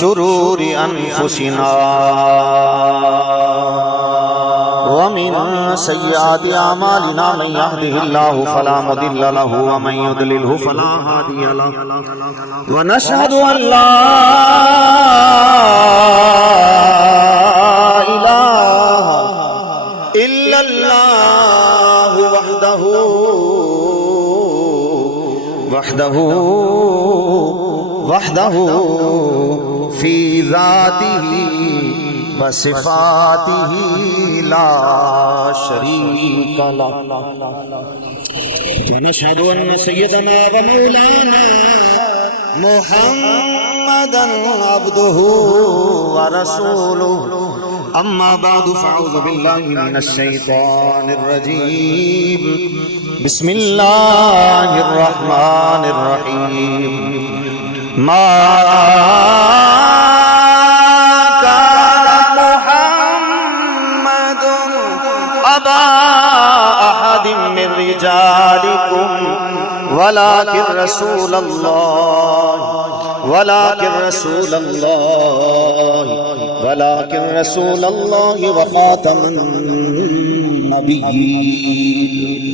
شرور أنفسنا ومن سيئات أعمالنا من يهده الله فلا مضل له ومن يضلله فلا هادي له ونشهد أن لا إله إلا الله وحده في ذاته وصفاته لا شريك له ونشهد أن سيدنا ومولانا محمدا عبده ورسوله أما بعد فأعوذ بالله من الشيطان الرجيم بسم الله الرحمن الرحيم ما كان محمد أبا أحد من رجالكم ولكن رسول الله وخاتم النبيين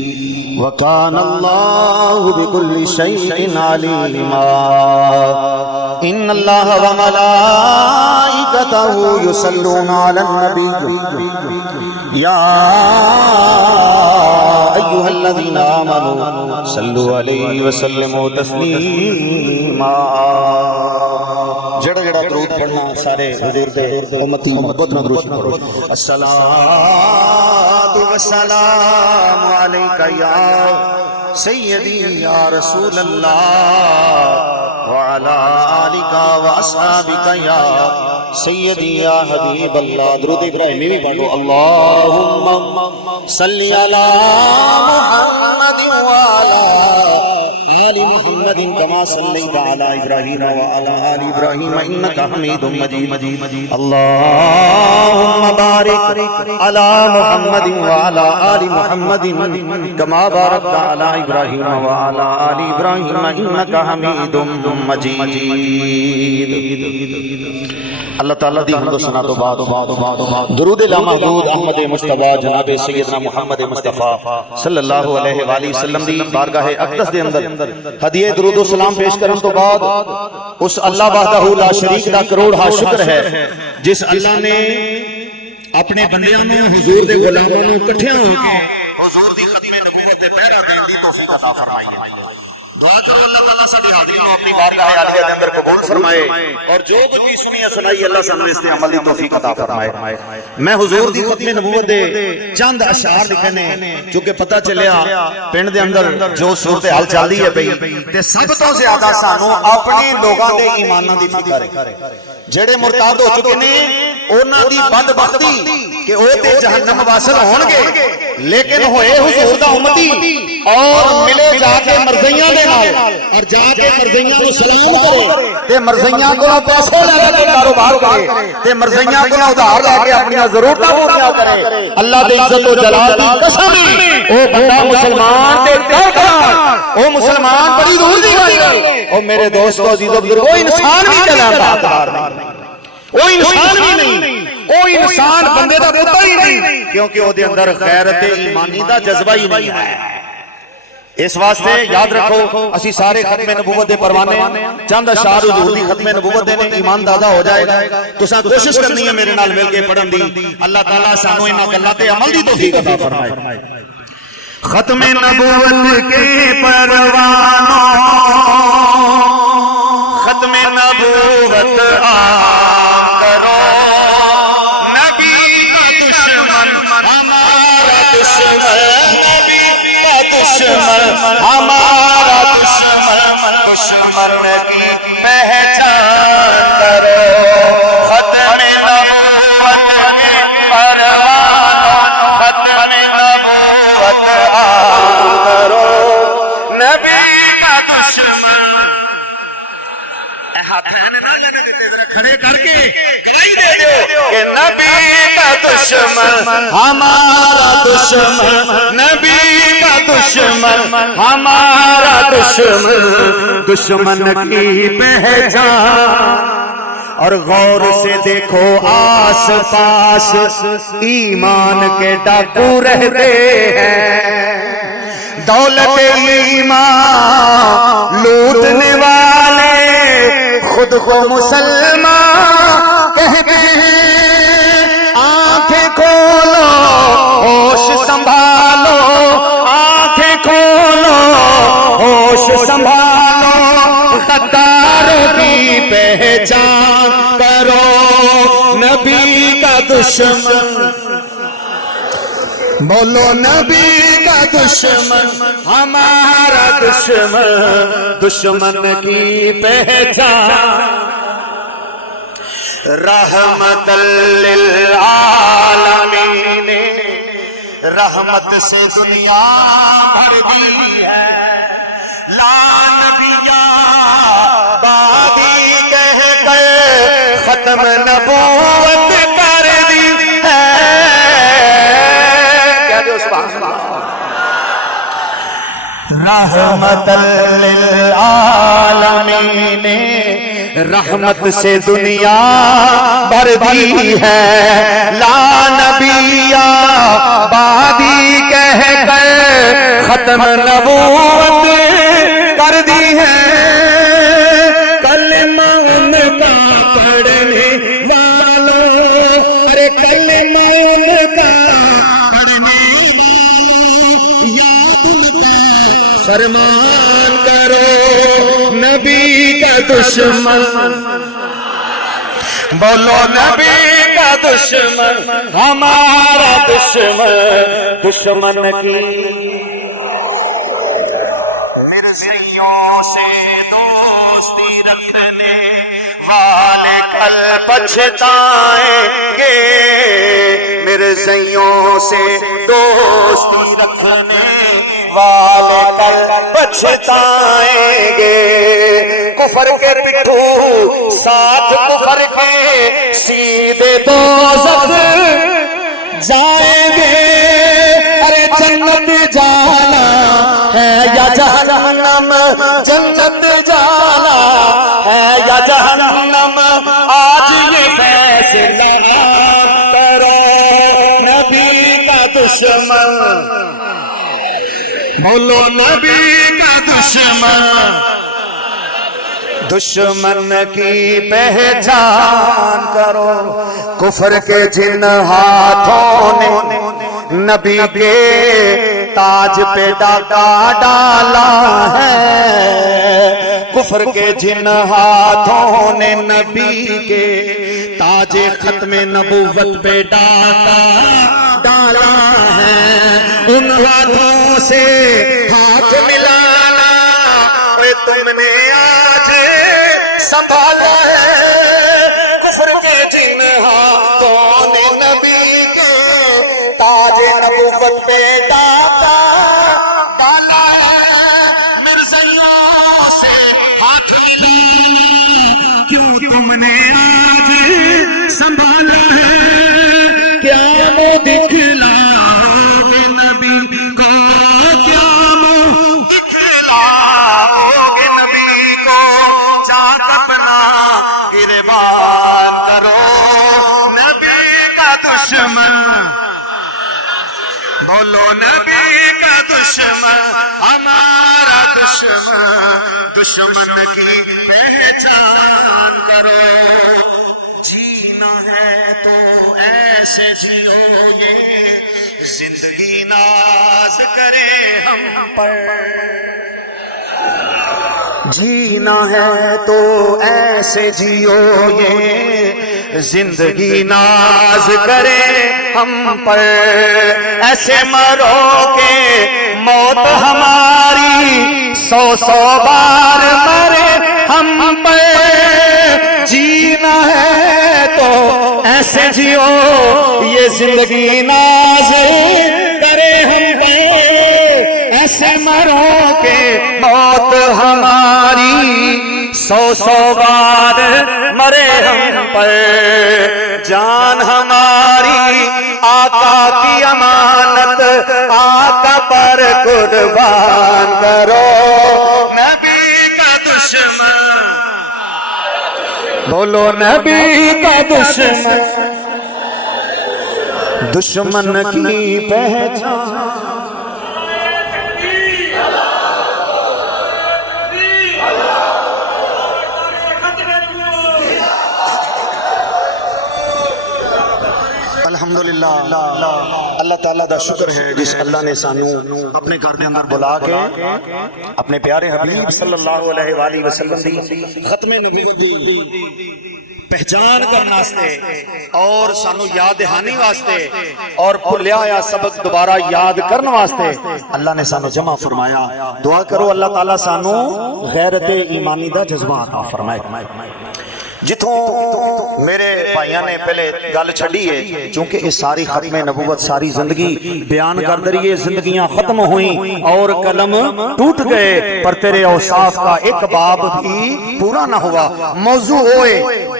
وكان الله بكل شيء عليما إن الله وملائكته يصلون على النبي يا أيها الذين آمنوا صلوا عليه وسلموا تسليما جڑا درود پڑھنا سارے حضور دے امتی محبت نہ درود پڑھو الصلاۃ والسلام علیک یا سیدی یا رسول اللہ وعلی آلک واصحابک یا سیدی یا حبیب اللہ درود ابراہیمی بھی پڑھو اللہم صلی علی محمد وعلی آل محمد كما صليت على إبراهيم وعلى آل إبراهيم إنك حميد مجيد اللهم بارك على محمد وعلى آل محمد كما باركت على إبراهيم وعلى آل إبراهيم إنك حميد مجيد اللہ تعالیٰ دی حمد و ثنا تو بعد درود لامحدود احمد مجتبی جناب سیدنا محمد مصطفیٰ صلی اللہ علیہ وآلہ وسلم دی بارگاہ اقدس دے اندر ہدیہ درود و سلام پیش کرن تو بعد اس اللہ وحدہ لا شریک دا کروڑ ہا شکر ہے جس اللہ نے اپنے بندیاں نوں حضور دے غلاماں نوں اکٹھیاں ہو کے حضور دی ختم نبوت دے پہرا دین دی توفیق عطا فرمائی ہے دعا کرو اللہ تعالیٰ ساڈی حاضری نوں اپنی بارگاہ عالیہ دے اندر قبول فرمائے اور جو کچھ بھی سنی سنائی اللہ سانوں اس تے عمل دی توفیق عطا فرمائے میں حضور دی ختم نبوت دے چند اشعار لکھے نے چونکہ پتہ چلیا پنڈ دے اندر جو صورتحال چلدی ہے پئی تے سب تو زیادہ سانوں اپنے لوگاں دے ایماناں دی فکر ہے جڑے مرتاد ہو چکے نے انہاں دی بدبختی کہ او تے جہنم واصل ہون گے لیکن ہوئے حضور دا امتی اور ملے جا کے مرضیاں دے نال اور جا کے مرضیاں نو سلام کرے تے مرضیاں کو پیسے لے کے کاروبار کرے تے مرضیاں کو ادھار لے کے اپنی ضرورتاں پوریاں کرے اللہ دے عزت و جلال دی قسم او بندہ مسلمان تے ڈر کر او مسلمان بڑی دور دی گل او میرے دوستو عزیزو بزرگو انسان بھی کلام دا حقدار نہیں وہ انسان بھی نہیں وہ انسان بندے دا پتر ہی نہیں کیونکہ وہ دے اندر غیرت ایمانی دا جذبہ ہی نہیں ہے اس واسطے یاد رکھو اسی سارے ختم نبوت دے پروانے چند اشعار حضور دی ختم نبوت دے نے ایمان دادا ہو جائے گا تو ساں کوشش کرنی ہے میرے نال مل کے پڑھن دی اللہ تعالیٰ سانوں انہاں گلاں تے عمل دی توفیق عطا فرمائے ختم نبوت کے پروانوں ختم نبوت ہمارا دشمن کی پہچان کرو ختم نبوت کی پروانوں ختم نبوت کرو نبی کا دشمن ہاتھیں نہ لینے دیتے ذرا کھڑے کر کے گواہی دے دو کہ نبی کا دشمن ہمارا دشمن نبی کا دشمن ہمارا دشمن کی پہچان اور غور سے دیکھو آس پاس ایمان کے ڈاکو رہتے ہیں، دولت ایمان لوٹنے والے خود کو مسلمان کہتے ہیں۔ آنکھیں کھولو ہوش سنبھالو، آنکھیں کھولو ہوش سنبھالو، غداروں کی پہچان کرو، نبی کا دشمن بولو، نبی کا دشمن ہمارا دشمن، دشمن کی پہچان۔ رحمت للعالمین، رحمت سے دنیا بھر گئی ہے، لا نبیہ بابی کہہ کر ختم نبوت کر دی ہے۔ کیا جو سبحان اللہ، رحمت للعالمین، رحمت سے دنیا بھر دی ہے، لا نبیہ بادی کہہ کر ختم نبوت کر دی ہے۔ کلمہ ان کا پڑھنے والوں، ارے کلمہ ان کا پڑھنے والوں، یاد ان کا فرمان کرو، نبی کا دشمن بولو، نبی کا دشمن ہمارا دشمن، دشمن کی مرضیوں سے دوستی رکھنے والے کل پچھتائیں گے، مرضیوں سے دوستی رکھنے والے کل پچھتائیں گے، کفر کے پٹھو ساتھ کفر کے سیدھے دوزخ جائیں گے۔ ارے جنت جانا ہے یا جہنم، جنت جانا ہے یا جہنم، آج یہ فیصلہ کرو، نبی کا دشمن بولو، نبی کا دشمن، دشمن کی پہچان کرو۔ کفر کے جن ہاتھوں نے نبی کے تاج پہ ڈاکہ ڈالا ہے، کفر کے جن ہاتھوں نے نبی کے تاج ختم نبوت پہ ڈاکہ ڈالا ہے، ان ہاتھوں سے ہاتھ ملانا تم نے آج سنبھالا ہے، کفر کے جن ہاتھوں نے نبی کے تاج نبوت پہ ڈاکہ ڈالا ہے، مرزائیوں سے ہاتھ ملانا کیوں تم نے آج سنبھالا ہے، کیا منہ دکھلاؤگے نبی کو، کیا منہ دکھلاؤگے نبی کو، جان اپنا قربان کرو، نبی کا دشمن بولو، نبی کا دشمن ہمارا دشمن، دشمن کی پہچان کرو۔ جینا ہے تو ایسے جیو گے، زندگی ناز کرے ہم پر، جینا ہے تو ایسے جیو گے، زندگی ناز کرے ہم پر، ایسے مرو کہ موت ہماری 100 بار مرے ہم پر، جینا ہے تو ایسے جیو یہ زندگی ناز کرے ہم پر، ایسے مرو کہ موت ہماری 100 بار مرے ہم پر، جان ہماری آقا کی امانت آقا پر قربان کرو، نبی کا دشمن بولو نبی کا دشمن دشمن کی پہچان الحمدللہ اللہ تعالیٰ دا شکر ہے جس اللہ نے سانو اپنے گھر دے اندر بلا کے اپنے پیارے حبیب صلی اللہ علیہ وآلہ وسلم دی ختم نبوت دی پہچان کرنے واسطے اور سانو یاد دہانی واسطے اور بھولیا یا سبق دوبارہ یاد کرنے واسطے اللہ نے سانو جمع فرمایا. دعا کرو اللہ تعالیٰ سانو غیرت ایمانی دا جذبہ عطا فرمائے. جتوں میرے بھائیاں نے پہلے گل چھڑی ہے چونکہ اس ساری ختم نبوت ساری زندگی بیان کر دریئے زندگیاں ختم ہوئیں اور قلم ٹوٹ گئے پر تیرے اوصاف کا ایک باب بھی پورا نہ ہوا. موضوع ہوئے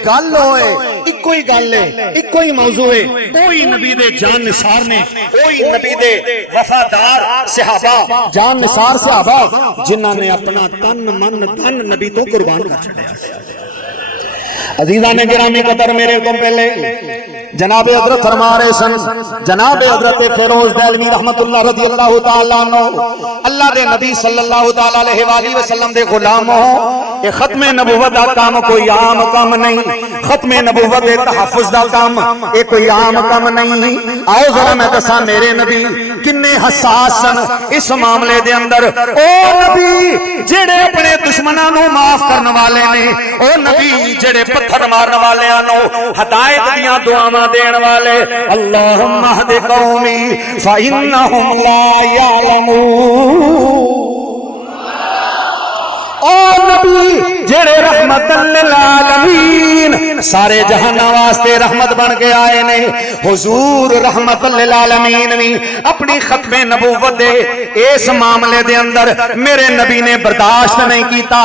گل ہوئے ایک کوئی گل ہے ایک کوئی موضوع ہے. کوئی نبی دے جان نثار نے کوئی نبی دے وفادار صحابہ جان نثار صحابہ جنہاں نے اپنا تن من دھن نبی تو قربان کر چھڑیا. عزیزان گرامی قدر میرے کو پہلے جناب حضرت فرما رہے سن جناب حضرت فیروز دہلوی رحمت اللہ رضی اللہ تعالیٰ عنہ اللہ دے نبی صلی اللہ تعالیٰ علیہ وآلہ وسلم دے غلام ہو. یہ ختم نبوت دا کام کوئی عام کام نہیں. ختم نبوت دے تحفظ دا کام یہ کوئی عام کام نہیں. آؤ ذرا میں دساں میرے نبی کنے حساس سن اس معاملے دے اندر. او نبی جڑے اپنے دشمناں نو معاف کرنے والے نے. او نبی جڑے پتھر مارنے والے نو ہدایت دیاں دعاواں دین والے. اللہم اہد قومی فإنہم لا یعلمون. او نبی جڑے رحمت للعالمین سارے جہاناں واسطے رحمت بن کے آئے نے. حضور رحمت للعالمین بھی اپنی ختم نبوت دے اس معاملے دے اندر میرے نبی نے برداشت نہیں کیتا.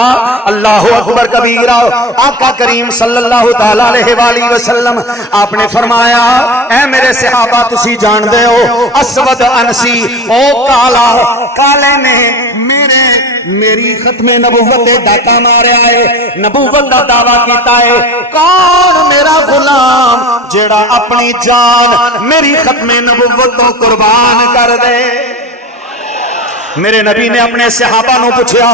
اللہ اکبر کبیرہ. آقا کریم صلی اللہ تعالیٰ علیہ وآلہ وسلم آپ نے فرمایا اے میرے صحابہ تسی جان دے ہو اسود انسی او کالا کالے نے میری ختم نبوت ڈاکا ماریا ہے نبوت دا دعویٰ کیتا ہے. کون میرا غلام جڑا اپنی جان میری ختم نبوت کو قربان کر دے. میرے نبی نے اپنے صحابہ نو پوچھیا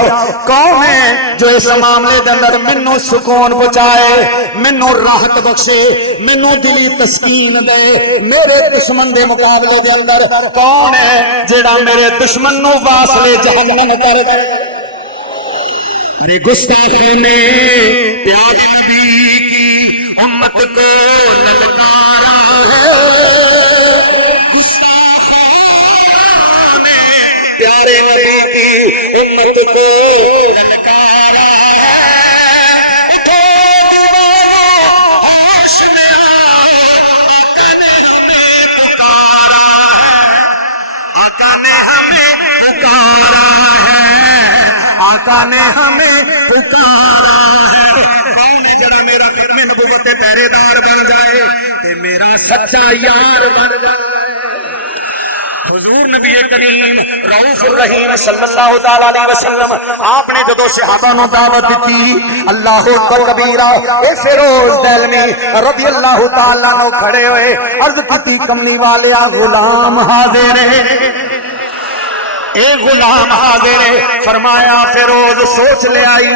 کون ہے جو اس معاملے دے اندر منو سکون پہنچائے منو راحت بخشے منو دلی تسکین دے. میرے دشمن دے مقابلے دے اندر کون ہے جڑا میرے دشمن نو واصل جہنم کر دے. گستاخوں نے پیارے نبی کی امت کو للکارا ہے. گستاخوں نے پیارے نبی کی امت کو للکارا ہے. اٹھو دیوانو ہوش میں آؤ آقا نے ہمیں پکارا ہے. آقا نے ہمیں پکارا ہے. آقا نے ہمیں پکارا ہے. جڑا میرا ختم نبوت پہرے دار بن جائے تے میرا سچا یار بن جائے. حضور نبی کریم رؤوف الرحیم صلی اللہ تعالیٰ علیہ وسلم آپ نے جدو صحابہ نو دعوت دیتی اللہ اکبر کبیرہ اے فیروز دہلوی رضی اللہ تعالیٰ نو کھڑے ہوئے عرض کیتی کملی والیا غلام حاضر ہے. اے غلام حاضر ہے. فرمایا فیروز سوچ لے آئی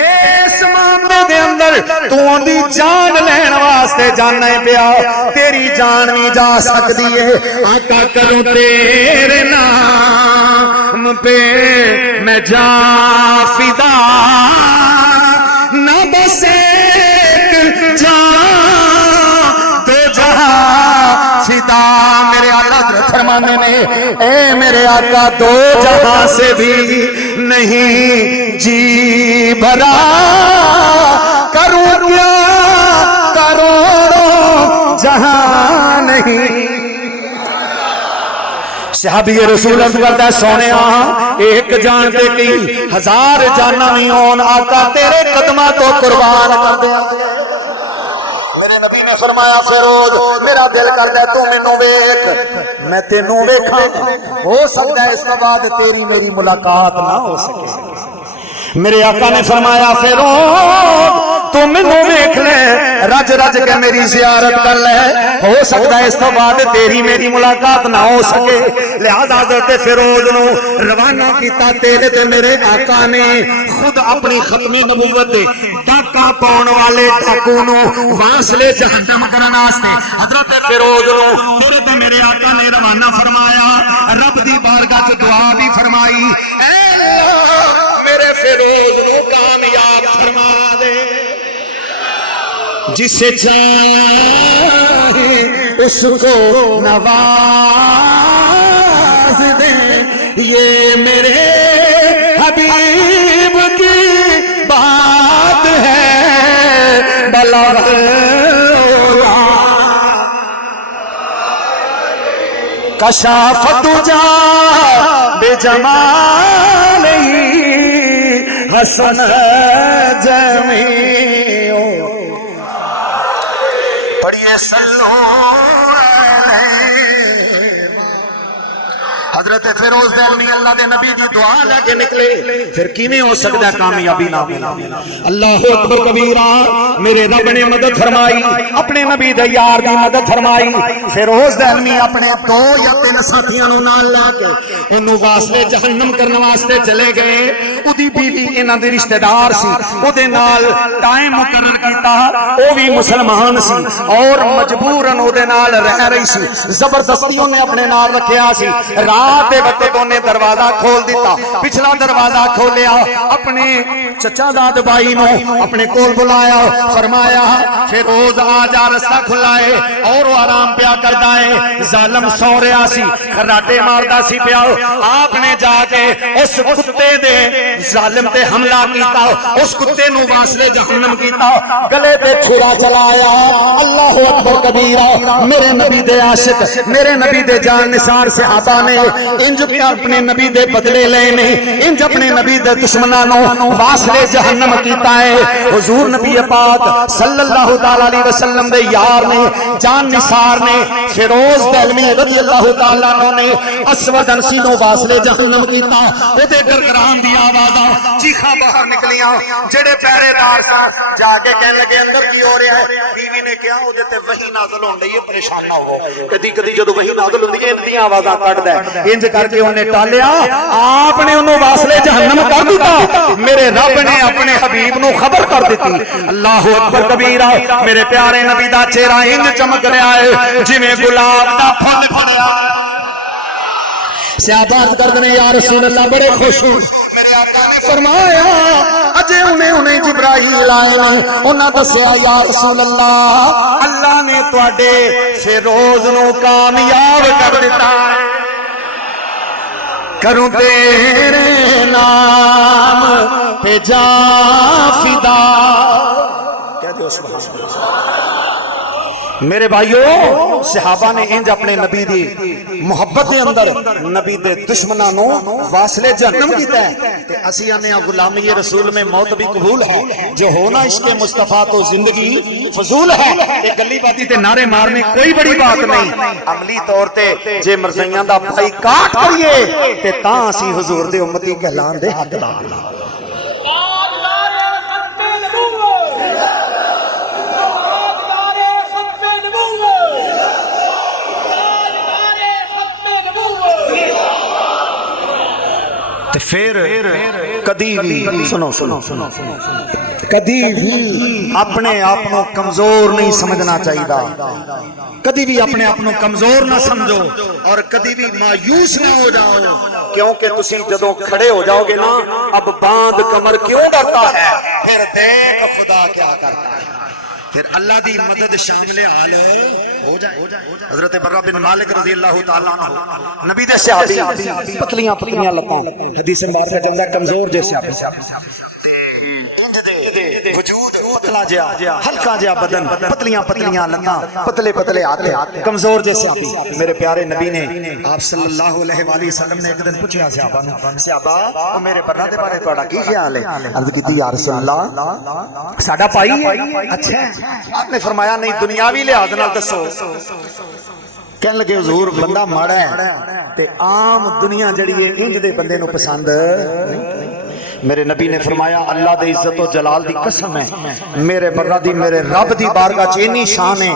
اس معاملے دے اندر تو دی جان لین واسطے جانا ہی پیا. تیری جان بھی جا سکتی ہے. آقا کروں تیرے نام پہ میں جا فدا نہ بس ایک جان دو جہاں فدا. میرے آقا حضرت فرمانے میں اے میرے آقا دو جہاں سے بھی نہیں جی بھرا کروں کیا کروڑوں جہاں نہیں. صحابی رسول عرض کرتا ہے سونے ایک جان دے کی ہزار جانا نہیں ہون آقا تیرے قدمہ تو قربان کر دیا. میرے نبی نے فرمایا فیروز میرا دل کرتا ہے تو مینوں ویکھ میں تینوں ویکھاں. ہو سکتا ہے اس کے بعد تیری میری ملاقات نہ ہو سکے. میرے آقا نے فرمایا فیروز تو مینوں ویکھ لے رج رج کے میری زیارت کر لے، ہو سکتا ہے اس تو بعد تیری میری ملاقات نہ ہو سکے۔ لہذا حضرت فیروز نو روانہ کیتا تیرے تے میرے آقا نے خود اپنی ختم نبوت دے ڈاکا پاؤن والے ڈاکو نو واصلے جہنم کرن واسطے حضرت فیروز نو تیرے تے میرے آقا نے روانہ فرمایا۔ رب دی بارگاہ چ دعا بھی فرمائی، اے اللہ میرے فیروز نو کامیاب فرما دے، جسے چاہے اس کو نواز دے، یہ میرے حبیب کی بات ہے بلغ کشافت جا بے جمالی حسن جمیع پڑھیے صلو علیہ۔ حضرت فیروز دہلوی اللہ دے نبی دی دعا لے کے نکلے، پھر کیویں ہو سکتا ہے کامیابی نہ ملے؟ اللہ اکبر کبیرہ، میرے رب نے مدد فرمائی، اپنے نبی دے یار دی مدد فرمائی۔ فیروز دہلوی اپنے 2 یا 3 ساتھیاں نو نال لے کے اونوں واسطے جہنم کرن واسطے چلے گئے۔ اودی بیوی انہاں دی رشتہ دار سی، اودے نال ٹائم مقرر کیتا، او بھی مسلمان سی اور مجبورن اودے نال رہ رہی سی، زبردستی اونے اپنے نال رکھیا سی۔ رات دے وقت اونے دروازہ کھول دیتا، پچھلا دروازہ کھولیا، اپنے چچا داد بھائی نو اپنے کول بلایا، فرمایا فیروز آ جا، رستہ کھلا ہے، اور وہ آرام پیا کردا ہے۔ ظالم سو رہا سی، خراٹے ماردا سی پیا، آپ نے جا کے اس کتے دے ظالم تے حملہ کیتا، اس کتے نو واصلے جہنم کیتا، گلے تے چھرا چلایا۔ اللہ اکبر کبیرہ، میرے نبی دے عاشق، میرے نبی دے جان نثار صحابہ نے انج اپنے نبی دے بدلے لے نے، انج اپنے نبی دے دشمناں نو واصلے جہنم کیتا ہے۔ حضور نبی پاک صلی اللہ تعالی علیہ وسلم دے یار نے، جان نثار نے، فیروز دہلوی رضی اللہ تعالی عنہ نے اسود انسی نو واصلے جہنم کیتا۔ اودے گرگران دی آوازاں چیخاں باہر نکلیاں، جڑے پہرے دار سن جا کے کہنے لگے اندر کی ہو رہا ہے؟ بیوی نے کہا اودے تے وحی نازل ہون ڈئی ہے، پریشان نہ ہو، کدی کدی جدوں وحی نازل ہوندی ہے ان آوازاں کڈدا ہے، انج کر کے انہیں ٹالیا، آپ نے انہوں واصلے جہنم کر دیتا، میرے رب نے اپنے حبیب نو خبر کر دیتی۔ اللہ اکبر کبیرہ، میرے پیارے نبی دا چہرہ انج چمک رہا ہے جویں گلاب دا پھل پھڑیا۔ صحابہ عرض کردے نے یا رسول اللہ بڑے خوش ہوں، میرے آقا نے فرمایا اجے انہیں جبرائیل آئے نے، انہاں دسیا یا رسول اللہ اللہ نے تواڈے فیروز نو کامیاب کر دیتا ہے، کروں تیرے نام پہ جا فدا۔ کہہ دیو سبحان اللہ۔ میرے بھائیو، صحابہ نے انج اپنے نبی دی محبت دے اندر نبی دے دشمناں نو واصلے جہنم کیتا ہے، تے اسی آنے غلامی رسول میں موت بھی قبول ہے، جو ہونا عشق مصطفیٰ تو زندگی فضول ہے۔ ایک گلی باتی تے نعرے مارنے کوئی بڑی بات نہیں، عملی طور تے جے مرزیاں دا بھائی کاٹ کریے تے تاں اسی حضور دے امتی کہلان دے حقدار۔ پھر کدی بھی سنو کدی بھی اپنے آپ کو کمزور نہیں سمجھنا چاہیے، کدی بھی اپنے آپ کو کمزور نہ سمجھو اور کدی بھی مایوس نہ ہو جاؤ، کیونکہ تسی جدوں کھڑے ہو جاؤ گے نا، اب باندھ کمر کیوں ڈرتا ہے، پھر دیکھ خدا کیا کرتا ہے، پھر اللہ دی مدد شامل حال ہو جائے۔ حضرت برہ بن مالک رضی اللہ تعالیٰ عنہ نبی دے صحابی، پتلیاں پتلیاں لتاں، حدیث میں بات جاندہ کمزور جیسے وجود پتلا جیا ہلکا جیا بدن، پتلیاں پتلیاں لتاں، پتلے پتلے ہاتھ، کمزور جیسے آپ۔ میرے پیارے نبی نے آپ صلی اللہ علیہ وآلہ وسلم نے ایک دن پوچھا صحابہ میرے برہ دے بارے تہاڈا کی خیال ہے؟ عرض کیتی یا رسول اللہ ساڈا بھائی ہے۔ اچھا، آپ نے فرمایا نہیں دنیاوی لحاظ نال دسو۔ کہنے لگے حضور بندہ ماڑا ہے تے عام دنیا جڑی ہے انج دے بندے نو پسند نہیں، میرے نبی نے فرمایا اللہ دے عزت و جلال دی قسم ہے میرے برا دی میرے رب دی بارگاہ چ اینی شان ہے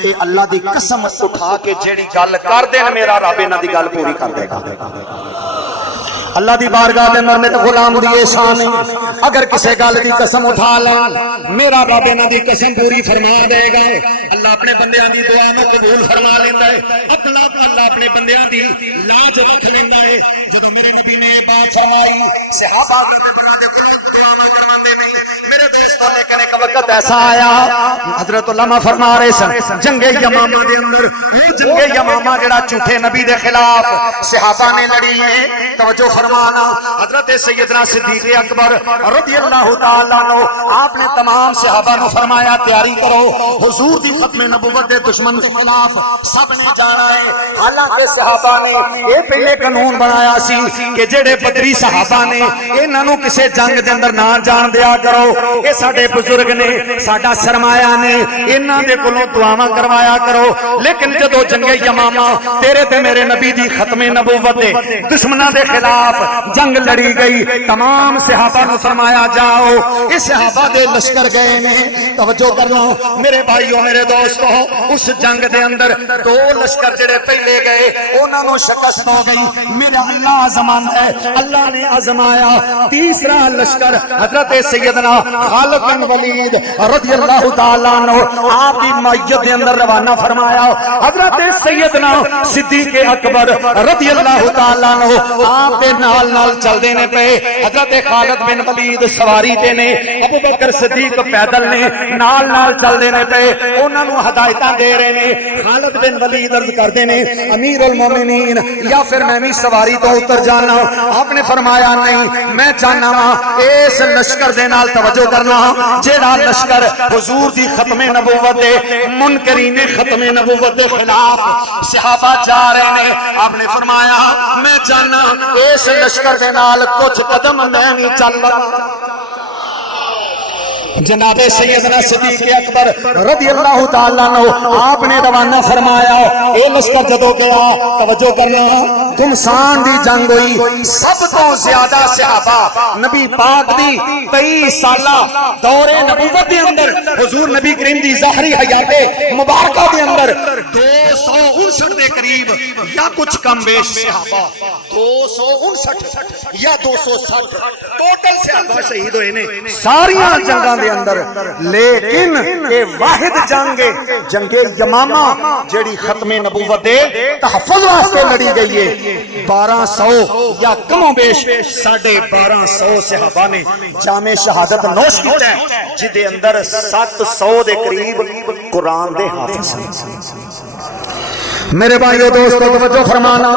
اے اللہ دی قسم اٹھا کے جیڑی گل کر دین میرا رب انہاں دی گل پوری کر دے گا اللہ دی بارگاہ دے اندر میرے غلام دی شان ہے اگر کسے گل دی قسم اٹھا لیں میرا رب انہاں دی قسم پوری فرما دے گا اللہ اپنے بندیاں دی دعا نو قبول فرما لیندا ہے اللہ اپنے بندیاں دی لاج رکھ لیندا ہے جدوں میرے نبی نے بات فرمائی صحابہ دعا کرواندے نہیں میرے دوستاں لیکن ایک وقت ایسا آیا حضرت علامہ فرما رہے سن جنگ یمامہ دے اندر وہ جنگ یمامہ جڑا جھوٹے نبی دے خلاف صحابہ نے لڑی ہے توجہ فرمانا حضرت سیدنا صدیق اکبر رضی اللہ تعالیٰ عنہ آپ نے تمام صحابہ نے فرمایا تیاری کرو حضور دی ختم نبوت دے دشمن کے خلاف سب نے جانا ہے حالانکہ صحابہ نے یہ پہلے قانون بنایا سی کہ جڑے بدری صحابہ نے انہاں نوں کسے جنگ دے اندر نہ جان دیا کرو اے ساڈے بزرگ نے ساڈا سرمایہ نے انہاں دے کولوں دعاواں کروایا کرو لیکن جدوں جنگ یمامہ تیرے تے میرے نبی دی ختم نبوت دے دشمناں دے خلاف جنگ لڑی گئی تمام صحابہ نے فرمایا جاؤ اس صحابہ دے لشکر گئے نے توجہ کرنا میرے بھائیو میرے دوستو اس جنگ دے اندر دو لشکر جڑے پہلے گئے انہاں نوں شکست ہو گئی میرا اللہ آزمان ہے اللہ نے آزمایا تیسرا لشکر حضرت سیدنا خالد بن ولید رضی اللہ تعالیٰ عنہ آپ کی معیت دے اندر روانہ فرمایا حضرت سیدنا صدیق اکبر رضی اللہ تعالیٰ عنہ آپ دے نال نال چل دینے پہ حضرت خالد بن ولید سواری تے نے ابو بکر صدیق پیدل نے نال نال چل دینے پہ انہاں نوں ہدایتاں دے رہے نے خالد بن ولید عرض کردے نے امیر المومنین یا پھر میں بھی سواری تو اتر جانا آپ نے فرمایا نہیں میں چاہنا وا اس لشکر دے نال توجہ کرنا جیڑا لشکر حضور دی ختم نبوت دے منکرین ختم نبوت دے خلاف صحابہ جا رہے نے آپ نے فرمایا میں چاہنا اس لشکر دے نال کچھ قدم میں نہیں چل جناب سیدنا صدیق اکبر رضی اللہ تعالیٰ عنہ آپ نے روانہ فرمایا اے لشکر جدو گیا توجہ کرنا گمسان دی جنگ ہوئی سب تو زیادہ صحابہ نبی پاک دی 23 سالہ دور نبوت دے اندر حضور نبی کریم دی ظاہری حیات مبارکہ دے اندر 259 دے قریب یا کچھ کم بیش صحابہ 259 یا 260 ٹوٹل صحابہ شہید ہوئے نے ساریاں جنگاں دے اندر لیکن اے واحد جنگ جنگ یمامہ جیڑی ختم نبوت دے تحفظ واسطے لڑی گئی ہے 1200 یا کم و بیش 1250 صحابہ نے جام شہادت نوش کیتا ہے جدے اندر 700 دے قریب قرآن دے حافظ ہیں میرے بھائیو دوستو توجہ فرمانا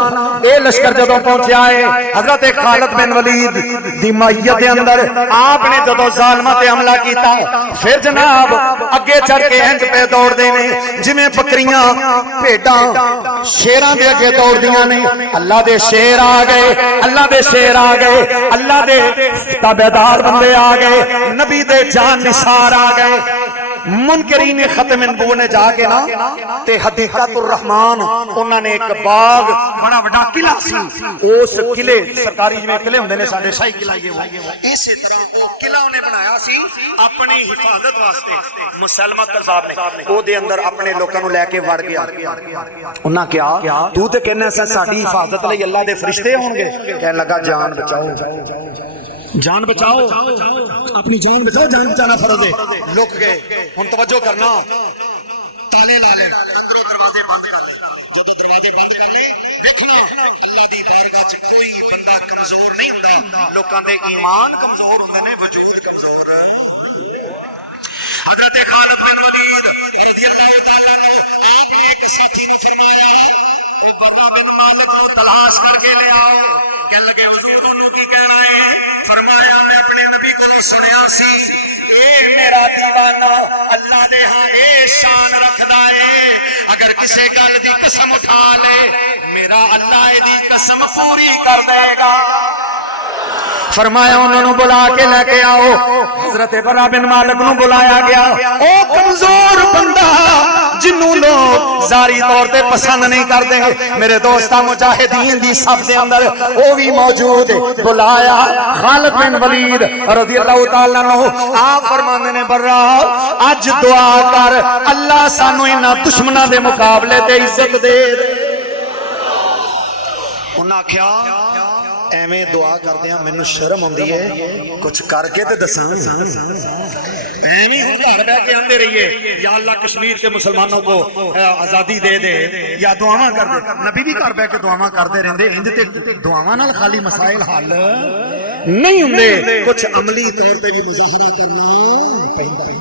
اے لشکر جدوں پہنچیا ہے حضرت خالد بن ولید دی معیت دے اندر آپ نے جدوں ظالماں تے حملہ کیتا پھر جناب اگے چڑھ کے انج پہ دوڑ دے نے جویں بکریاں بھیڈاں شیراں دے اگے دوڑ دیاں نے اللہ دے شیر آ گئے اللہ دے شیر آ گئے اللہ دے تابعدار بندے آ گئے نبی دے جان نثار آ گئے منکرین ختم نبوت نے جا کے نا تے حدیقۃ الرحمان انہاں نے ایک باغ بڑا بڑا قلعہ سی اس قلعے سرکاری جویں قلعے ہوندے نے ساڈے شاہی قلعہ یہ اسی طرح وہ قلعہ انہیں بنایا سی اپنی حفاظت واسطے مسلمہ قذاب نے او دے اندر اپنے لوکاں نوں لے کے وڑ گیا انہاں کیا تو تے کہنا ہے ساڈی حفاظت لئی اللہ دے فرشتے ہون گے کہنے لگا جان بچاؤ جان بچاؤ اپنی جان بچاؤ جان بچانا فرض ہے لک گئے ہن توجہ کرنا تالے لا لے اندروں دروازے بند کر لے جب دروازے بند کر لے دیکھنا اللہ دی بارگاہ وچ کوئی بندہ کمزور نہیں ہوندا لوکاں دے ایمان کمزور ہوندے نے وجود کمزور ہے حضرت خالد بن ولید رضی اللہ تعالی عنہ آپ نے ایک ساتھی کو فرمایا برا بن مالک کو تلاش کر کے لے آؤ کہنے لگے حضور انہوں کی کہنا ہے فرمایا میں اپنے نبی کو سنیا سی اے میرا دیوانہ اللہ دے ہاں اے شان رکھدا ہے اگر کسے گل دی قسم اٹھا لے میرا اللہ دی قسم پوری کر دے گا فرمایا انہوں بلا کے لے کے آؤ حضرت برا بن مالک نو بلایا گیا او کمزور بندہ جنوں لوگ ظاہری طور تے پسند نہیں کردے میرے دوستاں مجاہدین دی صف دے اندر او بھی موجود بلایا خالد بن ولید رضی اللہ تعالیٰ عنہ آپ فرماندے نے برا اج دعا کر اللہ سانو انہاں دشمناں دے مقابلے تے عزت دے انہاں کیا ایویں دعا کردے ہیں مینوں شرم آندی ہے کچھ کر کے تے دساں ایویں ہن گھر بیٹھ کے آندے رہیے یا اللہ کشمیر کے مسلمانوں کو آزادی دے دے یا دعاواں کر دے نبی بھی گھر بیٹھ کے دعاواں کردے رہندے اند تے دعاواں نال خالی مسائل حل نہیں ہوندے کچھ عملی طور تے بھی مظاہرہ کرنا پیندا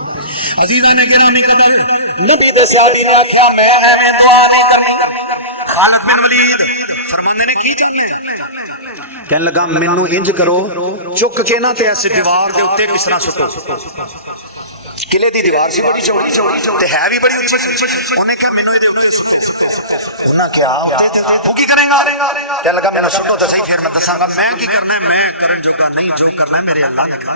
عزیزاں نے گرامی قدر نبی دے صحابی نے آکھیا میں ایویں دعا نہیں کرنی خالد بن ولید فرماندے نے کی چاہیے کہنے لگا مینوں انج کرو چک کے نہ تے ایسے دیوار دے اوتے کس طرح سٹو قلعے دی دیوار سی بڑی چوڑی تے ہے بھی بڑی اونچی انہیں کہا مینوں دے اوتے سٹو انہاں کیا اوتے تے تو کی کرے گا کہنے لگا مینوں سٹو تے صحیح پھر میں دساں گا میں کی کرنا ہے میں کرن جوگا نہیں جو کرنا ہے میرے اللہ نے کہا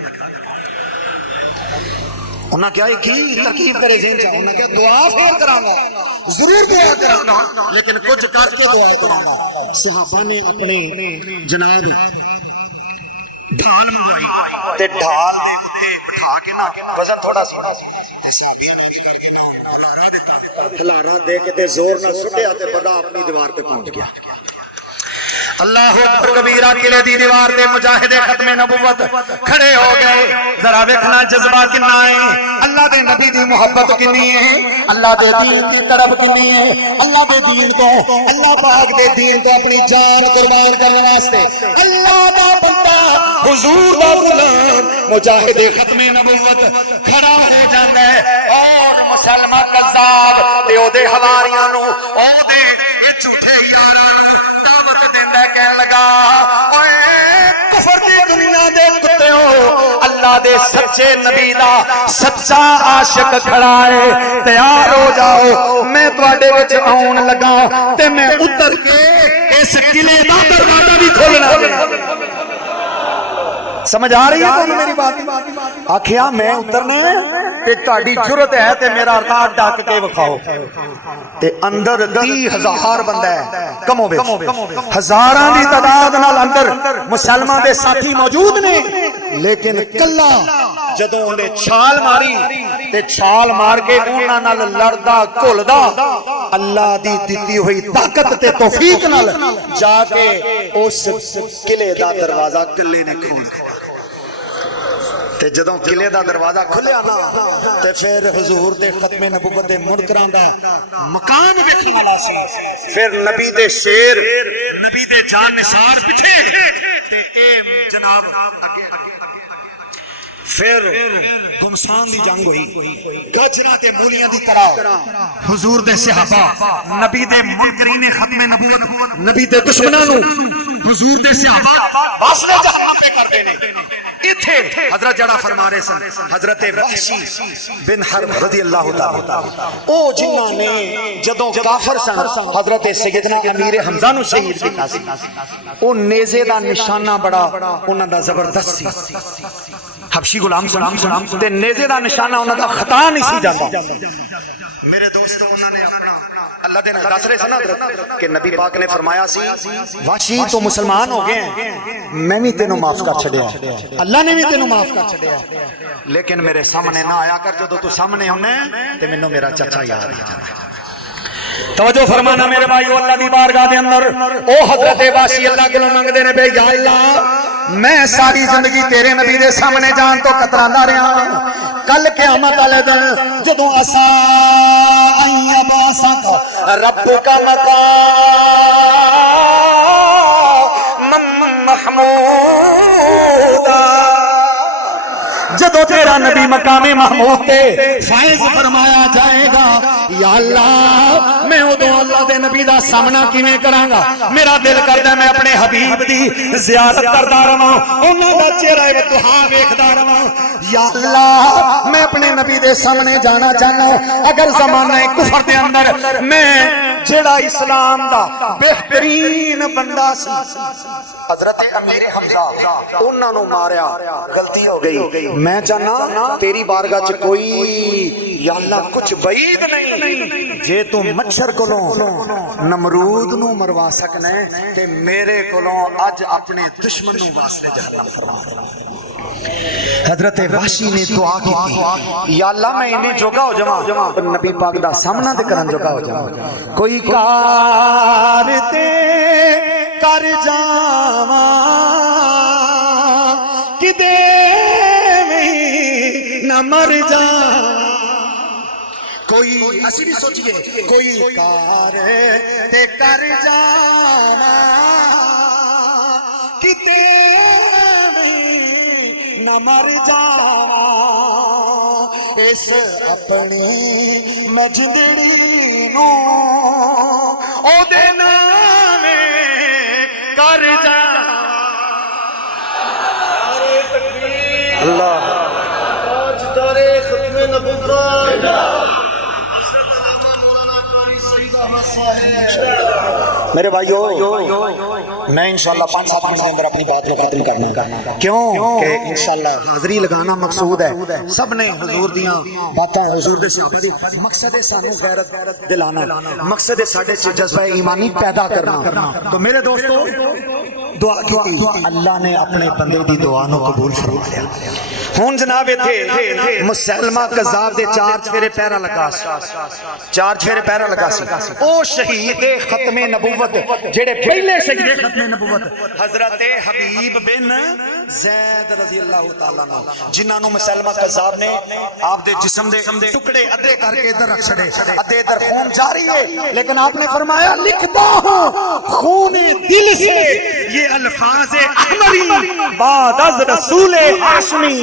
انہاں کیا کی ترکیب کرے جی انہاں کیا دعا پھر کراں گا ضرور دعا کراں گا لیکن کچھ کر کے دعا کراں گا صحابہ نے اپنے جناب ڈھال ماری تے ڈھال دے تے بٹھا کے نا وزن تھوڑا سا تے صحابیاں نے کر کے نا ہلارا دیتا ہلارا دے کے تے زور نال سٹیا تے بڑا اپنی دیوار تے پہنچ گیا اللہ اکبر کبیرہ قلعے دی دیوار تے مجاہد ختم نبوت کھڑے ہو گئے ذرا ویکھنا جذبہ کنا ہے اللہ دے نبی دی محبت کنی ہے اللہ دے دین دی طرف کنی ہے اللہ دے دین کو اللہ پاک دے دین کو اپنی جان قربان کرنے واسطے اللہ دا بندہ حضور دا غلام مجاہد ختم نبوت کھڑا ہو جاندا ہے اور مسلمان قذاب تے او دے حواریاں نو او دے جھوٹے یاراں کہنے لگا اوے کفر دی دنیا دے کتےو اللہ دے سچے نبی دا سچا عاشق کھڑا ہے تیار ہو جاؤ میں تواڈے وچ آون لگا تے میں اتر کے اس قلعے دا دروازہ بھی کھولنا سمجھ آ رہی ہے تو میری بات آکھیا میں اترنا تے تہاڈی جرت ہے تے میرا راہ ڈک کے وکھاؤ تے اندر 30,000 بندہ ہے کم و بیش ہزاراں دی تعداد نال اندر مسلمان دے ساتھی موجود نے لیکن کلا جدوں نے چھال ماری تے چھال مار کے انہاں نال لڑدا گھلدا اللہ دی دتی ہوئی طاقت تے توفیق نال جا کے اس قلعے دا دروازہ کلے نے کھولا تے جدوں قلعے دا دروازہ کھلیا نا تے پھر حضور دے ختم نبوت دے منکراں دا مقام ویکھن والا سی پھر نبی دے شیر نبی دے جان نثار پیچھے تے اے جناب اگے پھر گمسان دی جنگ ہوئی گاجراں تے مولیاں دی طرح حضور دے صحابہ نبی دے منکرین ختم نبوت نبی دے دشمناں نو حضور دے صحابہ حوصلے جہنم پہ کردے نے ایتھے حضرت جڑا فرما رہے سن حضرت وحشی بن حرب رضی اللہ تعالی او جنہاں نے جدوں کافر سن حضرت سیدنا امیر حمزہ نو شہید کیتا سی او نیزے دا نشانہ بڑا انہاں دا زبردست سی حبشی غلام سلام تے نیزے دا نشانہ انہاں دا خطا نہیں سی جاندا میرے دوستو انہوں نے اپنا اللہ دے دس رہے سنا کہ نبی پاک نے فرمایا سی وحشی تو مسلمان ہو گئے ہیں میں بھی تینوں معاف کر چھڑیا اللہ نے بھی تینوں معاف کر چھڑیا لیکن میرے سامنے نہ آیا کر جو تو سامنے ہونے تے منوں میرا چچا یاد آ جاتا توجہ فرمانا میرے بھائیو اللہ دی بارگاہ دے اندر او حضرت وحشی اللہ کولوں منگدے نے بے یا اللہ میں ساری زندگی تیرے نبی دے سامنے جان تو کتراندا رہا کل قیامت والے دن جدوں اسا ایباسا ربک مقام محمود جدو تیرا نبی مقام محمود تے فائز فرمایا جائے گا یا اللہ میں ادو اللہ دے نبی دا سامنا کیویں کراں گا میرا دل کردا میں اپنے حبیب دی زیارت کردا رہواں انہاں دا چہرہ وتھا ویکھدا رہواں یا اللہ میں اپنے نبی دے سامنے جانا چاہنا اگر زمانہ کفر دے اندر میں جڑا اسلام دا بہترین بندہ سی حضرت امیر حمزہ انہاں نو ماریا غلطی ہو گئی میں چاہنا تیری بارگاہ چ کوئی یا اللہ کچھ بعید نہیں جے تو مچھر کولوں نمرود نو مروا سکنا ہے تے میرے کولوں اج اپنے دشمن نو واسطے جہنم فرما حضرت وحشی نے دعا کی یا اللہ میں انہیں جوگا ہو جاواں نبی پاک دا سامنا تے کرن جوگا ہو جاواں کوئی کار تے کر جاواں کدے میں نہ مر جاواں کوئی اسی بھی سوچئے کوئی کار تے کر جاواں کدے نہ مر جاواں اس اپنی مجدڑی نو او دے نام کر جاواں اللہ آج دارے ختم نبوت میرے بھائیو میں انشاءاللہ 5-7 منٹ کے اندر اپنی بات کو ختم کرنا کیوں کہ انشاءاللہ حاضری لگانا مقصود ہے سب نے حضور دیاں باتاں حضور دے صحابہ دی مقصد ہے سانو غیرت دلانا مقصد ہے ساڈے چ جذبہ ایمانی پیدا کرنا تو میرے دوستو دعا کی اللہ نے اپنے بندے دی دعا نو قبول فرما لیا ہن جناب ایتھے مسلمہ کذاب دے 4 چفیرے پیرا لگا سی 4 چفیرے پیرا لگا سی او شہید ختم نبوت جڑے پہلے شہید ختم نبوت حضرت حبیب بن زید رضی اللہ تعالیٰ عنہ جنہاں نو مسلمہ کذاب نے آپ دے جسم دے ٹکڑے ادھے کر کے ادھر رکھ چھڑے ادھے ادھر خون جاری ہے لیکن آپ نے فرمایا لکھتا ہوں خون دل سے یہ الفاظ احمری بعد از رسول ہاشمی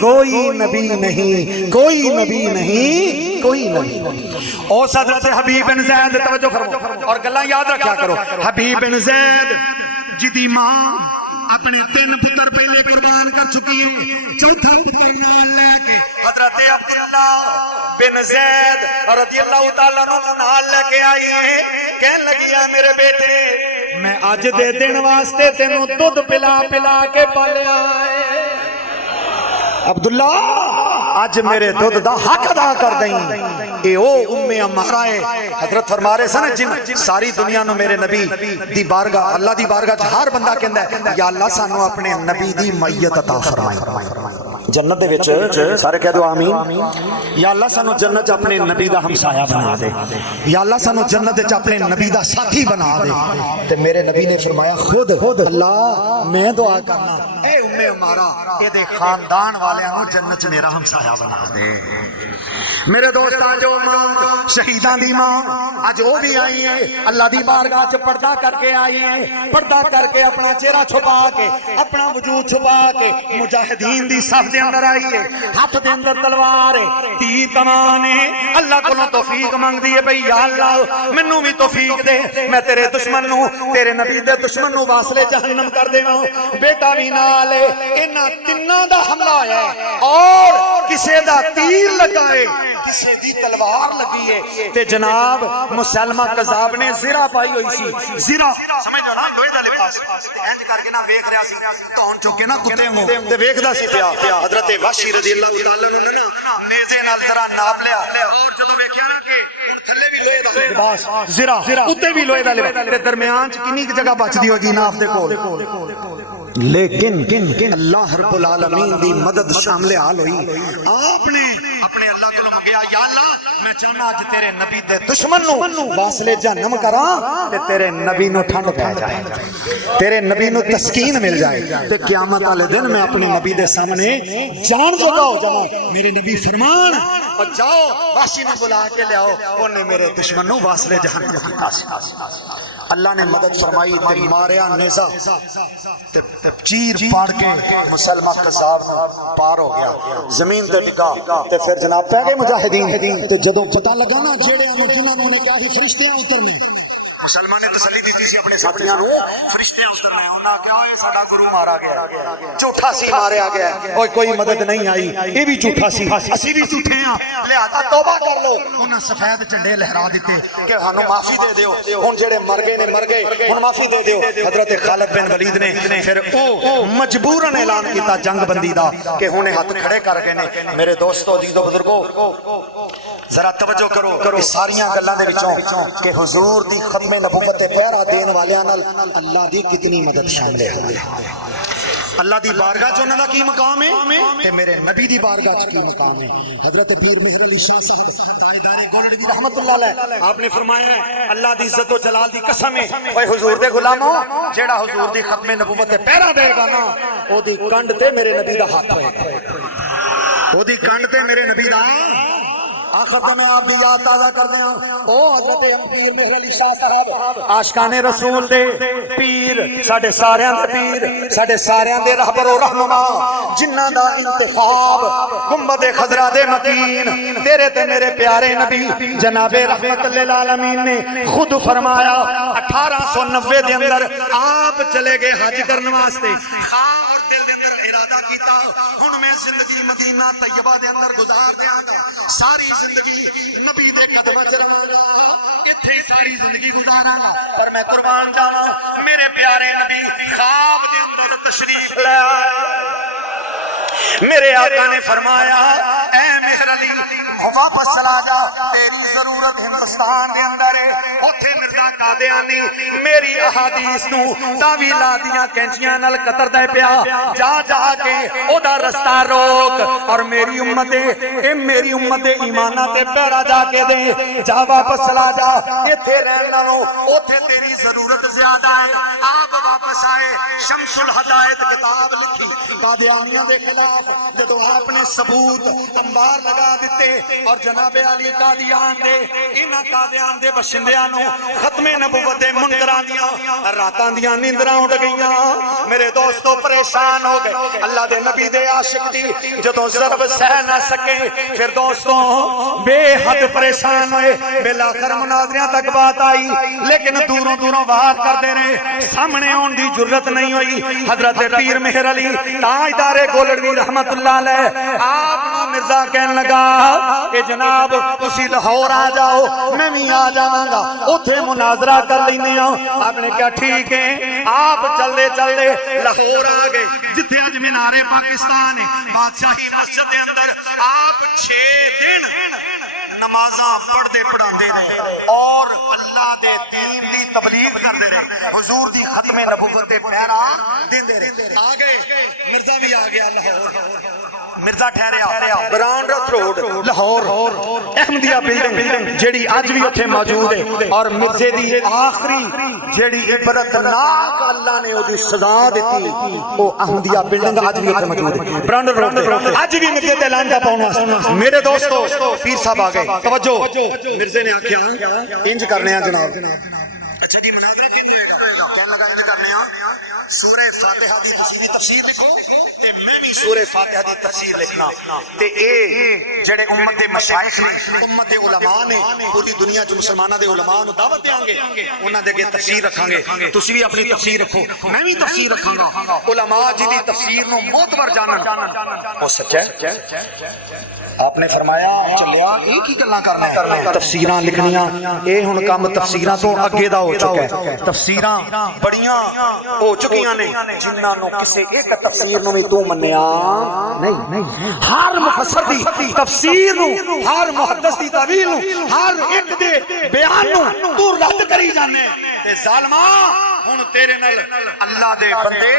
کوئی نبی نہیں کوئی نبی نہیں کوئی نبی نہیں او حضرت حبیب بن زید توجہ فرمو اور گلاں یاد رکھیا کرو حبیب بن زید جدی ماں اپنے 3 پتر پہلے قربان کر چکی ہے چوتھا پتر نال لے کے حضرت عبداللہ بن زید رضی اللہ تعالیٰ عنہ نال لے کے آئی ہے کہنے لگی ہے میرے بیٹے میں آج دے دن واسطے تینوں دودھ پلا پلا کے پالیا ہے عبداللہ آج میرے دودھ دا حق ادا کر دیں اے او امارہ ہے حضرت فرما رہے سن جن ساری دنیا نو میرے نبی دی بارگاہ اللہ دی بارگاہ ہر بندہ کہندا ہے یا اللہ سانو اپنے نبی دی معیت عطا فرمائی جنت دے وچ سارے کہہ دو آمین یا اللہ سانو جنت چ اپنے نبی دا ہمسایہ بنا دے یا اللہ سانو جنت وچ اپنے نبی دا ساتھی بنا دے تے میرے نبی نے فرمایا خود اللہ میں دعا کرنا اے امارہ اے دے خاندان والیاں نو جنت چ میرا ہمسایہ بنا دے میرے دوستاں جو ماں شہیدان دی ماں اج وہ بھی آئی ہے اللہ دی بارگاہ چ پردہ کر کے آئی ہے پردہ کر کے اپنا چہرہ چھپا کے اپنا وجود چھپا کے مجاہدین دی صف دے اندر آئی ہے ہاتھ دے اندر تلوار ہے تیر کمان ہے اللہ کولوں توفیق مانگدی ہے بھئی یا اللہ مینوں بھی توفیق دے میں تیرے دشمن نو تیرے نبی دے دشمن نو واصلے جہنم کر دینا بیٹا بھی نال ہے انہاں تیناں دا حملہ ہے اور کسے دا تیر لگا ہے کسے دی تلوار لگی ہے تے جناب مسلمہ قذاب نے زرہ پائی ہوئی سی زرہ سمجھ جانا لوہے دا لباس انج کر کے نہ ویکھ رہا سی تون چوکے نہ کتے ہوں تے ویکھدا سی پیا حضرت وحشی رضی اللہ تعالی عنہ نے نا نیزے نال ذرا ناپ لیا اور جدوں ویکھیا نا کہ ہن تھلے بھی لوہے دا لباس زرہ اوتے بھی لوہے دا لباس تے درمیان چ کنی جگہ بچدی ہو جی ناف دے کول لیکن اللہ رب العالمین دی مدد شامل حال ہوئی آپ نے اپنے اللہ کو منگیا یا اللہ میں چاہنا اج تیرے نبی دے دشمن نو واصلے جہنم کراں تے تیرے نبی نو ٹھنڈ پے جائے تیرے نبی نو تسکین مل جائے تے قیامت والے دن میں اپنے نبی دے سامنے جان جوگا ہو جاواں میرے نبی فرمان اور جاؤ وحشی نو بلا کے لے آؤ اونے میرے دشمن نو واصلے جہنم کیتا سی اللہ نے مدد فرمائی تے ماریا نیزہ تے چیر پاڑ کے مسلمہ قذاب پار ہو گیا زمین تے ٹکا تے پھر جناب پہ گئے مجاہدین تو جدوں پتہ لگا نا جڑے جنہاں نے کہا کہ فرشتے اترنے مسلمان نے تسلی دیتی سی اپنے ساتھیاں نو فرشتے اترنا ہے انہاں کیا اے ساڈا گرو مارا گیا جھوٹا سی ماریا گیا اوے کوئی مدد نہیں آئی یہ بھی جھوٹا سی اسی بھی جھوٹے ہیں لہذا توبہ کر لو انہاں سفید جھنڈے لہرا دیتے کہ ہانوں معافی دے دیو ہن جڑے مر گئے نے مر گئے ہن معافی دے دیو حضرت خالد بن ولید نے پھر او مجبوراً اعلان کیتا جنگ بندی دا کہ ہن ہاتھ کھڑے کر گئے نے میرے دوستو عزیزو بزرگو ذرا توجہ کرو اس ساریاں گلاں دے وچوں کہ حضور دی ختم نبوت تے پہرا دین والیاں نال اللہ دی کتنی مدد شامل ہے اللہ دی بارگاہ چ انہاں دا کی مقام ہے تے میرے نبی دی بارگاہ چ کی مقام ہے حضرت پیر مہر علی شاہ صاحب تاجدار گولڑوی رحمت اللہ علیہ آپ نے فرمایا ہے اللہ دی عزت و جلال دی قسم ہے اوے حضور دے غلامو جیڑا حضور دی ختم نبوت تے پہرا دے گا نا او دی کنڈ تے میرے نبی دا ہاتھ ہوئے گا او دی کنڈ تے میرے نبی دا آخر تو میں آپ کی یاد تازہ کر دیا او حضرت پیر مہر علی شاہ صاحب عاشقان رسول دے پیر ساڈے ساریاں دے پیر ساڈے ساریاں دے رہبر و رہنما جنہاں دا انتخاب گنبد خضرا دے متین تیرے تے میرے پیارے نبی جناب رحمت للعالمین نے خود فرمایا 1890 دے اندر آپ چلے گئے حج کرنے واسطے دل دے اندر ارادہ کیتا ہن میں زندگی مدینہ طیبہ دے اندر گزار دیاں گا ساری زندگی نبی دے قدم وچ رہاں گا ایتھے ہی ساری زندگی گزاراں گا پر میں قربان جاواں میرے پیارے نبی خواب دے اندر تشریف لے آئے میرے آقا نے فرمایا اے مہر علی واپس چلا جا تیری ضرورت ہندوستان دے اندر ہے اوتھے مرزا قادیانی میری احادیث نو تاویلاں دیاں کینچیاں نال قطر دے پیا جا جا کے او دا رستہ روک اور میری امت ایماناں تے پیرا جا کے دے جا واپس چلا جا ایتھے رہن نالوں اوتھے تیری ضرورت زیادہ ہے آپ واپس آئے شمس الہدایت کتاب لکھی قادیانیاں دے خلاف جدو آپ نے ثبوت انبار لگا دیتے اور جناب علی قادیان دے انہاں قادیان دے بشندیاں نو ختم نبوت دے منکراں دیاں راتاں دیاں نیندراں اڑ گئیاں میرے دوستو پریشان ہو گئے اللہ دے نبی دے عاشق دی جدو ضرب سہ نہ سکے پھر دوستو بے حد پریشان ہوئے بلاخر مناظریاں تک بات آئی لیکن دوروں دوروں وار کردے رہے سامنے آن دی جرت نہیں ہوئی حضرت پیر مہر علی تاجدار گولڑوی رحمت اللہ علیہ آپ مرزا کہنے لگا کہ جناب تسی لاہور آ جاؤ میں بھی آ جاواں گا اوتھے مناظرہ کر لینے ہوں آپ نے کہا ٹھیک ہے آپ چلے چلے لاہور آ گئے جتھے اج مینار پاکستان ہے بادشاہی مسجد دے اندر آپ 6 دن نمازاں پڑھدے پڑھاندے رہے اور اللہ دے دین دی تبلیغ کردے رہے حضور دی ختم نبوت تے پہرا دیندے رہے آ گئے مرزا بھی آ گیا لاہور مرزا ٹھہریا براؤن رتھ روڈ لاہور احمدیہ بلڈنگ جیڑی اج بھی اوتھے موجود ہے اور مرزے دی آخری جیڑی عبرتناک اللہ نے او دی سزا دتی او احمدیہ بلڈنگ اج بھی اوتھے موجود ہے براؤن روڈ اج بھی مرزے تے لانجا پاؤنا میرے دوستو پیر صاحب آ گئے توجہ مرزے نے آکھیا انج کرنے ہیں جناب اچھا جی مناظرہ کہنے لگا انج کرنے ہیں سورہ فاتحہ دی تفسیر لکھو تے میں بھی سورہ فاتحہ دی تفسیر لکھنا تے اے جڑے امت دے مشائخ نے امت دے علماء نے پوری دنیا چ مسلماناں دے علماء نو دعوت دیاں گے انہاں دے اگے تفسیر رکھاں گے تسی بھی اپنی تفسیر رکھو میں بھی تفسیر رکھاں گا علماء جی دی تفسیر نو معتبر جانن او سچا ہے آپ نے فرمایا چلیا ایک ہی گلاں کرنا ہے تفسیراں لکھنیاں اے ہن کام تفسیراں تو اگے دا ہو چکا ہے تفسیراں بڑیاں ہو چکیاں نے جنہاں نو کسے ایک تفسیر نو بھی تو منیا نہیں ہر مفسر دی تفسیر نو ہر محدث دی تعویل نو ہر ایک دے بیان نو تو رد کری جانے تے ظالما ہن تیرے نال اللہ دے بندے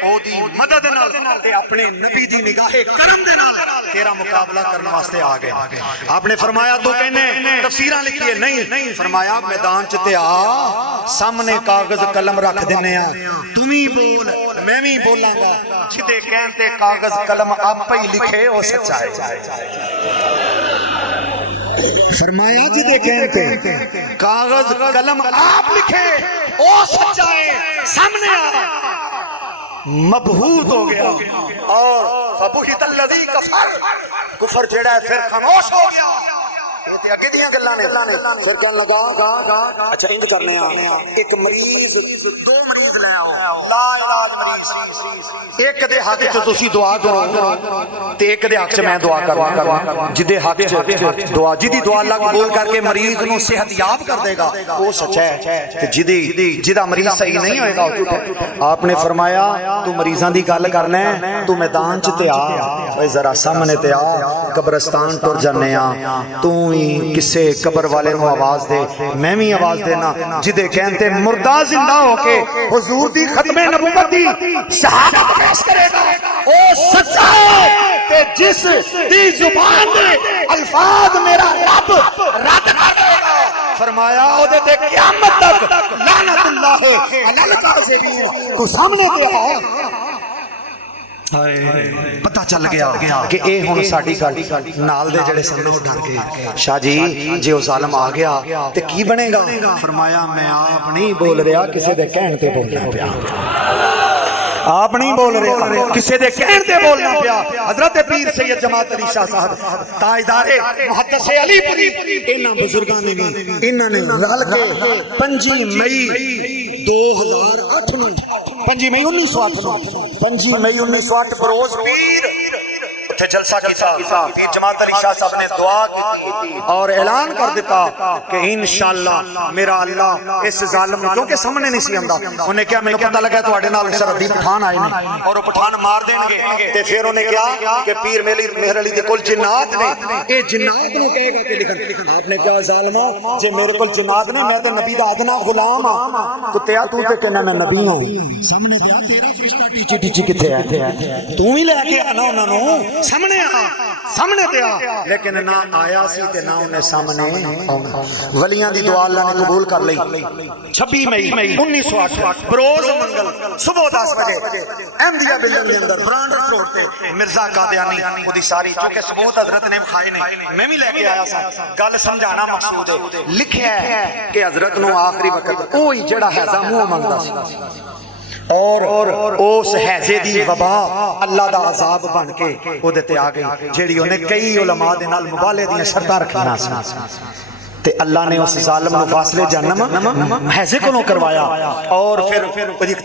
او دی مدد نال تے اپنے نبی دی نگاہ کرم دے نال تیرا مقابلہ کرنے واسطے آ گئے آپ نے فرمایا تو کہنے تفسیراں لکھیے نہیں فرمایا میدان چ تے آ سامنے کاغذ قلم رکھ دینے آ تم ہی بول میں بھی بولاں گا جدے کہن تے کاغذ قلم آپ ہی لکھے او سچا ہے فرمایا جدے کہن تے کاغذ قلم آپ لکھے او سچا ہے سامنے آ مبہوت ہو گیا اور فبہت الذی کفر کفر جڑا ہے پھر خاموش ہو گیا تے اگے دیاں گلاں نے پھر کہن لگا اچھا انج کرنے ایک مریض دو مریض لے آؤ لا علاج مریض ایک دے حق چ تسی دعا کرو تے ایک دے حق چ میں دعا کروں جدے حق چ دعا جدی دعا اللہ قبول کر کے مریض نو صحت یاب کر دے گا وہ سچا ہے تے جدا مریض صحیح نہیں ہوئے گا وہ جھوٹا ہے۔ آپ نے فرمایا تو مریضاں دی گل کرنا ہے تو میدان چ تے آ ذرا سامنے تے آ قبرستان ٹر جانے تو ہی کسے قبر والے نو آواز دے میں بھی آواز دینا جدے کہنتے مردہ زندہ ہو کے حضور دی ختم نبوت دی شہادت پیش کرے گا او سچا ہے تے جس دی زبان دے الفاظ میرا رب رد کر دے گا فرمایا او دے تے قیامت تک لعنت اللہ علی الکاذبین تو سامنے تے آ پتہ چل گیا کہ اے ہن ساڈی گل نال دے جڑے سن لوگ ڈر گئے شاہ جی جے او ظالم آ گیا تے کی بنے گا فرمایا میں آپ نہیں بول رہا کسے دے کہن تے بولنا پیا آپ نہیں بول رہے کسے دے کہن تے بولنا پیا حضرت پیر سید جماعت علی شاہ صاحب تاجدار محدث علی پوری انہاں بزرگاں نے انہاں نے رل کے 5 مئی 2008 میں 5 مئی 1908 بروز پیر اتھے جلسہ کیتا پیر جماعت علی شاہ صاحب نے دعا کی اور اعلان کر دیتا کہ انشاءاللہ میرا اللہ اس ظالم نے کیونکہ سامنے نہیں سی آندا انہیں کیا میں پتہ لگا تواڈے نال سرحدی پٹھان آئے نے اور وہ پٹھان مار دین گے تے پھر انہیں کیا کہ پیر مہر علی دے کول جنات نے اے جنات نو کہے گا کہ لکھن آپ نے کہا ظالما جے میرے کول جنات نے میں تے نبی دا ادنا غلام ہاں کتیا تو تے کہنا میں نبی ہوں سامنے تے تیرا فرشتہ ٹیچی کتے ہے تو ہی لے کے آنا انہاں نو سامنے تے آ لیکن نہ آیا سی تے نہ انہیں سامنے ولیاں دی دعا اللہ نے قبول کر لئی 26 مئی 1908 بروز منگل صبح 10 بجے احمدیہ بلڈنگ دے اندر برانڈ روڈ تے مرزا قادیانی او دی ساری چونکہ ثبوت حضرت نے کھائے نے میں بھی لے کے آیا سا گل سمجھانا مقصود ہے لکھیا ہے کہ حضرت نو آخری وقت اوہی جڑا ہیضہ منہ منگدا سی اور اس حیضے دی وبا اللہ دا عذاب بن کے او دے تے آ گئی جیڑی انہیں کئی علماء دے نال مبالے دیاں شرطاں رکھیاں سی تے اللہ نے اس ظالم نو فاصلے جہنم حیضے کو کروایا اور پھر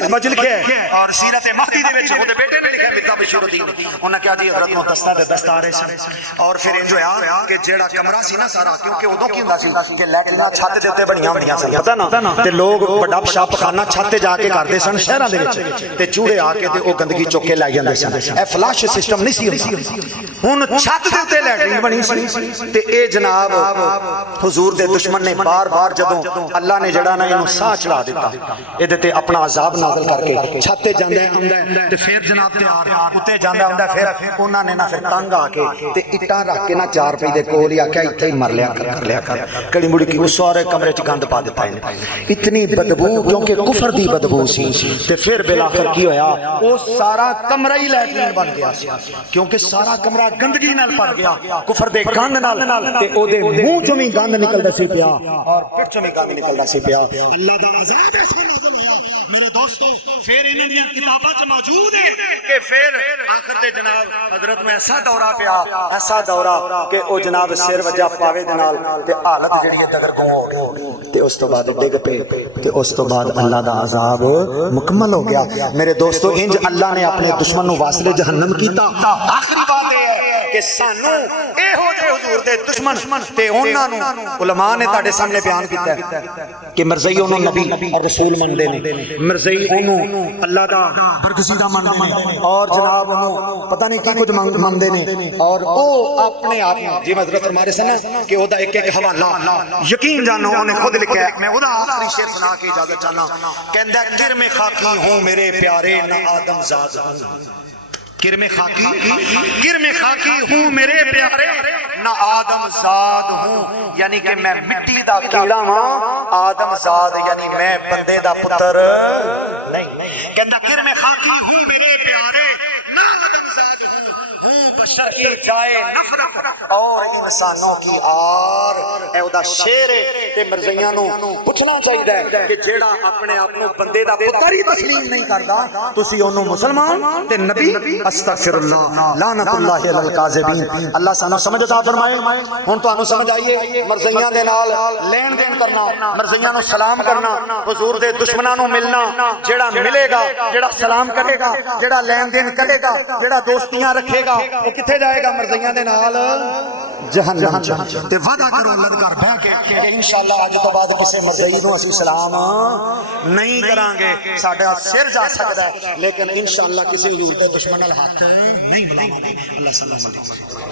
مجھ لکھے اور سیرت مہدی دے وچ او دے بیٹے نے لکھا مرزا بشیر الدین انہاں کہا جی حضرت نو دستہ دے دستارے سن اور پھر انج ہویا کہ جیڑا کمرہ سی نا سارا کیونکہ اودوں کی ہوندا سی کہ لیٹرینا چھت دے اوتے بنیاں ہوندیاں سن پتہ نا تے لوگ بڑا پیشاب پخانہ چھت تے جا کے کردے سن شہراں دے وچ تے چوڑے آ کے تے او گندگی چوک کے لے جاندے سن اے فلش سسٹم نہیں سی ہن چھت دے اوتے لیٹرین بنی سی تے اے جناب حضور دے دشمن نے بار بار جدوں اللہ نے جڑا نا انہوں ساہ چڑھا دیتا اے دیتے اپنا عذاب نازل کر کے چھتے جاندے ہوندے تے پھر جناب تیار اتے جاندے ہوندے پھر انہاں نے نا پھر تنگ آ کے تے اٹاں رکھ کے نا 4 پئی دے کول یا کہ ایتھے ہی مر لیا کر کڑی مڑی کی اس سارے کمرے چ گند پا دیتا ہے اتنی بدبو کیونکہ کفر دی بدبو سی تے پھر بالآخر کی ہویا او سارا کمرہ ہی لیٹرین بن گیا سی کیونکہ سارا کمرہ گندگی نال بھر گیا کفر دے گند نال تے او دے منہ چوں وی گند نکلدا سی پیا اور پچھوں میں گند نکلدا سی پیا اللہ دا عذاب ایسا نازل ہویا میرے دوستو پھر انہاں دی کتاباں چ موجود ہے کہ پھر آخر تے جناب حضرت میں ایسا دورہ کہ او جناب سر وجہ پاوے دے نال تے حالت جڑی ہے دگر گوں ہو گئی تے اس تو بعد ڈگ پے تے اس تو بعد اللہ دا عذاب مکمل ہو گیا میرے دوستو انج اللہ نے اپنے دشمن نو واسلے جہنم کیتا آخری بات یہ ہے کہ سانو اے ہو جے حضور دے دشمن تے انہاں نو علماء نے تاڈے سامنے بیان کیتا ہے کہ مرزائی انہوں نبی اور رسول من دے نے مرزائی انہوں اللہ دا برگزیدہ من دے نے اور جناب انہوں پتہ نہیں کی کچھ من دے نے اور او اپنے آپ جی حضرت فرما رہے سنا کہ او دا ایک حوالہ یقین جانو انہیں خود لکھا ہے میں او دا آخری شعر سنا کے اجازت چاہنا کہندہ کرم خاکی ہوں میرے پیارے نہ آدم زاد ہوں کرم خاکی ہوں میرے پیارے نہ آدم زاد ہوں یعنی کہ میں مٹی دا کیڑا ہاں آدم زاد یعنی میں بندے دا پتر نہیں کہندہ کرم خاکی ہوں میرے پیارے نہ آدم زاد ہوں بشر کی جائے نفرت اور انسانوں کی آر اے او دا شیر ہے کہ مرزائیاں نو پوچھنا چاہیے کہ جیڑا اپنے آپ نو بندے دا پتر ہی تسلیم نہیں کردا تسی اونوں مسلمان تے نبی استغفر اللہ لعنت اللہ علی الکاذبین اللہ سانو سمجھ عطا فرمائے ہن تانوں سمجھ آئیے مرزائیاں دے نال لین دین کرنا مرزائیاں نو سلام کرنا حضور دے دشمناں نو ملنا جیڑا ملے گا جیڑا سلام کرے گا جیڑا لین دین کرے گا جیڑا دوستیاں رکھے گا وہ کتھے جائے گا مرزائیاں دے نال جہنم تے وعدہ کرو اللہ گھر بیٹھ کے کہ انشاءاللہ اج تو بعد کسے مرزائی نو اسی سلام نہیں کران گے ساڈا سر جا سکدا ہے لیکن انشاءاللہ کسی حضور دے دشمن نال ہاتھ نہیں ملاواں گے اللہ صلی اللہ علیہ وسلم